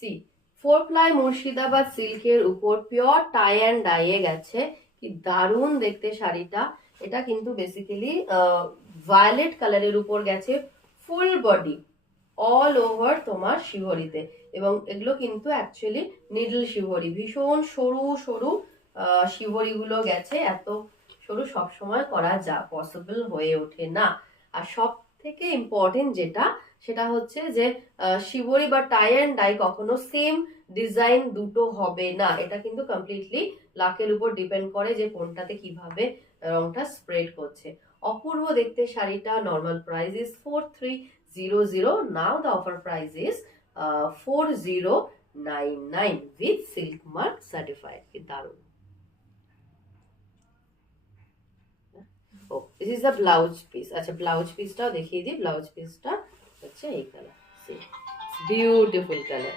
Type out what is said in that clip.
C 4 ply Murshidabad সিল্কের উপর pure tie and ডাইয়ে গেছে, কি দারুণ দেখতে শাড়িটা। এটা কিন্তু বেসিক্যালি ভায়োলেট কালারের উপর গেছে, ফুল বডি অল ওভার তোমার শিহরিতে, এবং এগুলো কিন্তু অ্যাকচুয়ালি নিডল শিহরি, ভীষণ সরু সরু শিহরি গুলো গেছে। এত সরু সবসময় করা যা পসিবল হয়ে ওঠে না। আর সব থেকে ইম্পর্টেন্ট যেটা, সেটা হচ্ছে যে শিবরি বা টাই অ্যান্ড ডাই কখনো সেম ডিজাইন দুটো হবে না। এটা কিন্তু কমপ্লিটলি লাকের উপর ডিপেন্ড করে যে কোনটাতে কিভাবে রংটা স্প্রেড করছে। অপূর্ব দেখতে শাড়িটা। Normal price is 4300। Now the offer price is 4099 with silk mark certified. কি দারুণ। Oh this is the blouse piece. আচ্ছা ব্লাউজ পিসটাও দেখিয়ে দিই। ব্লাউজ পিসটা হচ্ছে এই কালার, বিউটিফুল কালার।